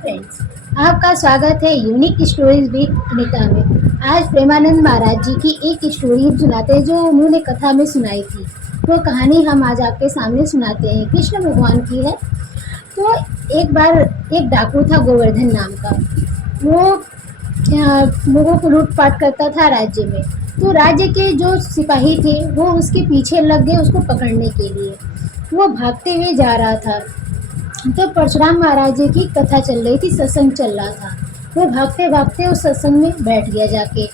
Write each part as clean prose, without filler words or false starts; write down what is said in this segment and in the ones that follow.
Friends, आपका स्वागत है यूनिक स्टोरीज विद अनिता में। आज प्रेमानंद महाराज जी की एक स्टोरी सुनाते हैं जो उन्होंने कथा में सुनाई थी। वो कहानी हम आज आपके सामने सुनाते हैं, कृष्ण भगवान की है। तो एक बार एक डाकू था गोवर्धन नाम का। वो लोगों को लूटपाट करता था राज्य में। तो राज्य के जो सिपाही थे वो उसके पीछे लग गए उसको पकड़ने के लिए। वो भागते हुए जा रहा था तो परशुराम महाराज जी की कथा चल रही थी, सत्संग चल रहा था। वो भागते भागते उस सत्संग में बैठ गया जाके।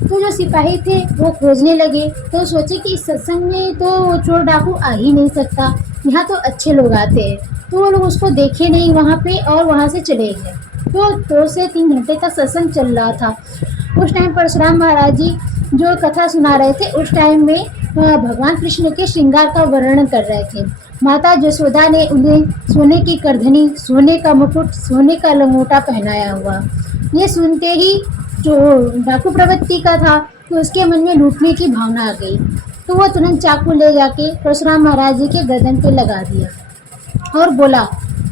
तो जो सिपाही थे वो खोजने लगे, तो सोचे कि इस सत्संग में तो चोर डाकू आ ही नहीं सकता, यहाँ तो अच्छे लोग आते हैं। तो वो लोग उसको देखे नहीं वहाँ पे और वहाँ से चले गए। तो 2 से 3 घंटे तक सत्संग चल रहा था। उस टाइम परशुराम महाराज जी जो कथा सुना रहे थे, उस टाइम में भगवान कृष्ण के श्रृंगार का वर्णन कर रहे थे। माता जसोदा ने उन्हें सोने की करधनी, सोने का मुकुट, सोने का लंगोटा पहनाया हुआ। ये सुनते ही जो डाकू प्रवृत्ति का था तो उसके मन में लूटने की भावना आ गई। तो वो तुरंत चाकू ले जाके परशुराम महाराज जी के गर्दन पे लगा दिया और बोला,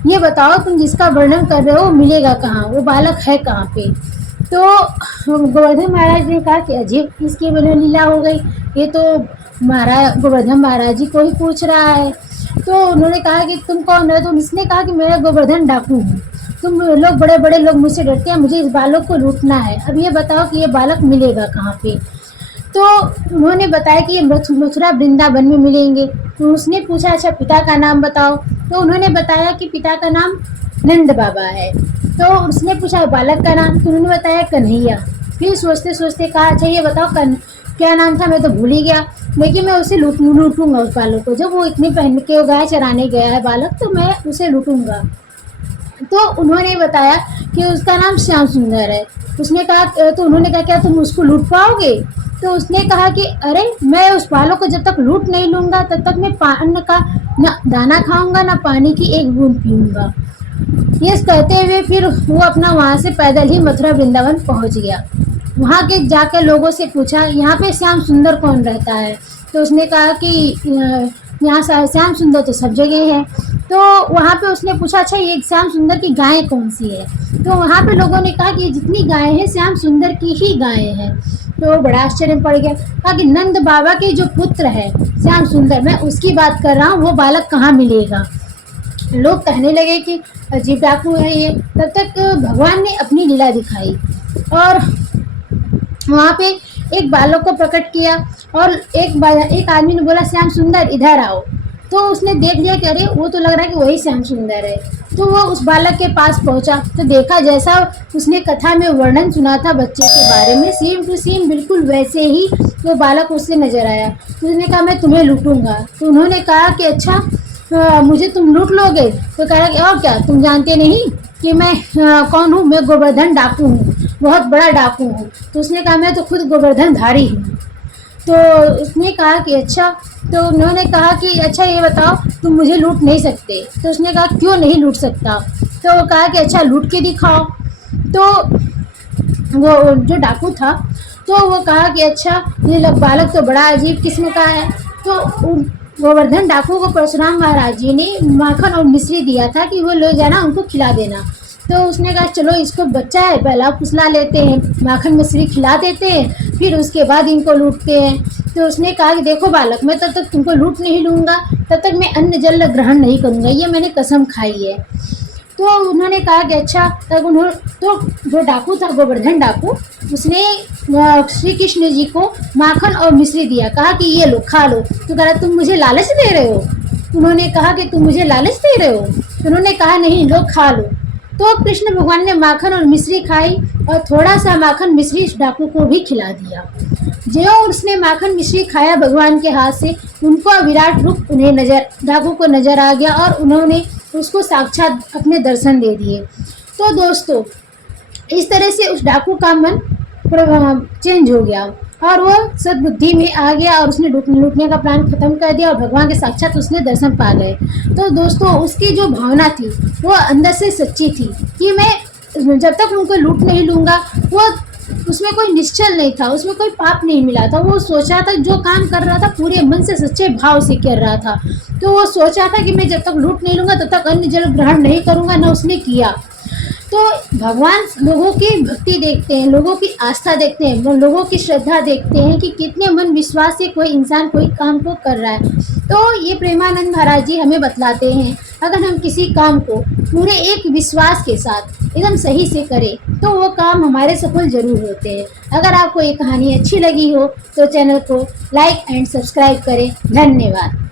ये बताओ तुम जिसका वर्णन कर रहे हो मिलेगा कहाँ, वो बालक है कहाँ पे। तो गोवर्धन महाराज ने कहा कि अजीब इसकी लीला हो गई, ये तो महाराज गोवर्धन महाराज जी को ही पूछ रहा है। तो उन्होंने कहा कि तुम कौन है। तो उसने कहा कि मैं गोवर्धन डाकू हूँ। तुम लोग बड़े बड़े लोग मुझसे डरते हैं, मुझे इस बालक को लूटना है। अब ये बताओ कि ये बालक मिलेगा कहाँ पे। तो उन्होंने बताया कि ये मथुरा वृंदावन में मिलेंगे। तो उसने पूछा अच्छा पिता का नाम बताओ। तो उन्होंने बताया कि पिता का नाम नंद बाबा है। तो उसने पूछा बालक का नाम। तो उन्होंने बताया कन्हैया। फिर सोचते सोचते कहा अच्छा ये बताओ क्या नाम था, मैं तो भूल ही गया, लेकिन मैं उसे लूटूंगा उस बालक को। जब वो इतने पहन के गाय चराने गया है बालक, तो मैं उसे लूटूंगा। तो उन्होंने बताया कि उसका नाम श्याम सुंदर है। उसने कहा तो उन्होंने कहा क्या तुम उसको लूट पाओगे। तो उसने कहा कि अरे मैं उस बालक को जब तक लूट नहीं लूँगा तब तक मैं अन्न का ना दाना खाऊंगा ना पानी की एक बूंद पीऊँगा। ये कहते हुए फिर वो अपना वहाँ से पैदल ही मथुरा वृंदावन पहुँच गया। वहाँ के जाकर लोगों से पूछा यहाँ पे श्याम सुंदर कौन रहता है। तो उसने कहा कि यहाँ श्याम सुंदर तो सब जगह है। तो वहाँ पे उसने पूछा अच्छा ये श्याम सुंदर की गायें कौन सी है। तो वहाँ पे लोगों ने कहा कि जितनी गायें हैं श्याम सुंदर की ही गायें हैं। तो बड़ा आश्चर्य पड़ गया। कहा कि नंद बाबा के जो पुत्र है श्याम सुंदर, मैं उसकी बात कर रहा हूँ, वो बालक कहाँ मिलेगा। लोग कहने लगे कि अजीब डाकू है ये। तब तक भगवान ने अपनी लीला दिखाई और वहाँ पे एक बालक को प्रकट किया और एक आदमी ने बोला श्याम सुंदर इधर आओ। तो उसने देख लिया कि अरे वो तो लग रहा है कि वही श्याम सुंदर है। तो वो उस बालक के पास पहुंचा तो देखा जैसा उसने कथा में वर्णन सुना था बच्चे के बारे में, सेम टू सेम बिल्कुल वैसे ही वो बालक उससे नजर आया। तो उसने कहा मैं तुम्हें लूटूंगा। तो उन्होंने कहा कि अच्छा मुझे तुम लूट लोगे। तो कह रहा कि और क्या तुम जानते नहीं कि मैं कौन हूँ, मैं गोवर्धन डाकू हूँ, बहुत बड़ा डाकू हूँ। तो उसने कहा मैं तो खुद गोवर्धन धारी हूँ। तो उसने कहा कि अच्छा। तो उन्होंने कहा कि अच्छा ये बताओ तुम मुझे लूट नहीं सकते। तो उसने कहा क्यों नहीं लूट सकता। तो वो कहा कि अच्छा लूट के दिखाओ। तो वो जो डाकू था तो वो कहा कि अच्छा ये बालक तो बड़ा अजीब किस्म का है। तो गोवर्धन डाकू को परशुराम महाराज जी ने माखन और मिश्री दिया था कि वो ले जाना उनको खिला देना। तो उसने कहा चलो इसको बच्चा है पहला फुसला लेते हैं, माखन मिश्री खिला देते हैं, फिर उसके बाद इनको लूटते हैं। तो उसने कहा कि देखो बालक मैं तब तक तुमको लूट नहीं लूँगा, तब तक मैं अन्न जल ग्रहण नहीं करूँगा, ये मैंने कसम खाई है। तो उन्होंने कहा कि अच्छा। तब उन्होंने तो जो डाकू था गोवर्धन डाकू, उसने श्री कृष्ण जी को माखन और मिश्री दिया, कहा कि ये लो खा लो। तो कहा तुम मुझे लालच दे रहे हो। उन्होंने कहा कि तुम मुझे लालच दे रहे हो। उन्होंने कहा नहीं लो खा लो। तो कृष्ण भगवान ने माखन और मिश्री खाई और थोड़ा सा माखन मिश्री डाकू को भी खिला दिया। जो उसने माखन मिश्री खाया भगवान के हाथ से, उनको विराट रूप उन्हें डाकू को नजर आ गया और उन्होंने उसको साक्षात अपने दर्शन दे दिए। तो दोस्तों इस तरह से उस डाकू का मन चेंज हो गया और वो सद्बुद्धि में आ गया और उसने लूटने का प्लान खत्म कर दिया और भगवान के साक्षात उसने दर्शन पा गए। तो दोस्तों उसकी जो भावना थी वो अंदर से सच्ची थी कि मैं जब तक उनको लूट नहीं लूँगा, वो उसमें कोई निश्चल नहीं था, उसमें कोई पाप नहीं मिला था। वो सोचा था जो काम कर रहा था पूरे मन से सच्चे भाव से कर रहा था। तो वो सोचा था कि मैं जब तक लूट नहीं लूँगा तब तक अन्न जल ग्रहण नहीं करूँगा, न उसने किया। तो भगवान लोगों की भक्ति देखते हैं, लोगों की आस्था देखते हैं, वो लोगों की श्रद्धा देखते हैं कि कितने मन विश्वास से कोई इंसान कोई काम को कर रहा है। तो ये प्रेमानंद महाराज जी हमें बतलाते हैं, अगर हम किसी काम को पूरे एक विश्वास के साथ एकदम सही से करें तो वो काम हमारे सफल जरूर होते हैं। अगर आपको ये कहानी अच्छी लगी हो तो चैनल को लाइक एंड सब्सक्राइब करें। धन्यवाद।